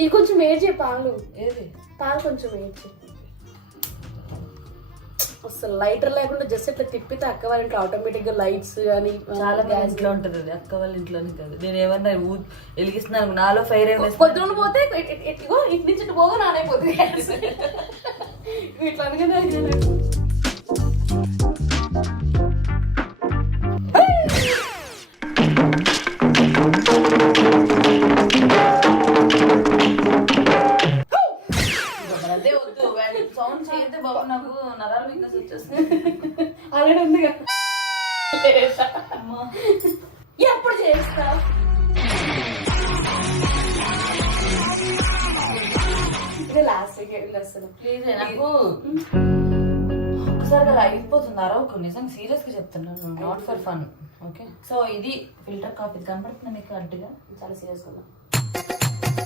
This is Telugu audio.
ఇది కొంచెం ఏడ్చే పాలు. ఏది పాలు కొంచెం ఏడ్చే. అసలు లైటర్ లేకుండా జస్ట్ ఇట్లా తిప్పితే అక్క వాళ్ళ ఇంట్లో ఆటోమేటిక్ గా లైట్స్ కానీ చాలా మంది ఇంట్లో ఉంటది అది, అక్క వాళ్ళ ఇంట్లోనే కాదు. నేను ఏమన్నా వెలిగిస్తున్నాను నాలో ఫైర్ ఏం పొద్దున్న పోతే ఇగో ఇటు నుంచి ఇటు పోగా నానైపోతుంది. ఇట్లా అనగానే అదే వద్దు సౌండ్ చేయతే బాబు, నాకు నరాలు ఇంకా వచ్చేస్తుంది. అలాగే ఉంది కదా. ఎప్పుడు చేస్తా లాస్ట్ అసలు ప్లీజ్ నాకు ఒక్కసారి అలా అయిపోతుంది అరవకు. నిజంగా సీరియస్ గా చెప్తున్నాను, not for fun. Okay so ఇది ఫిల్టర్ కాఫీ కనపడుతుంది మీకు అడ్డుగా? చాలా సీరియస్ గా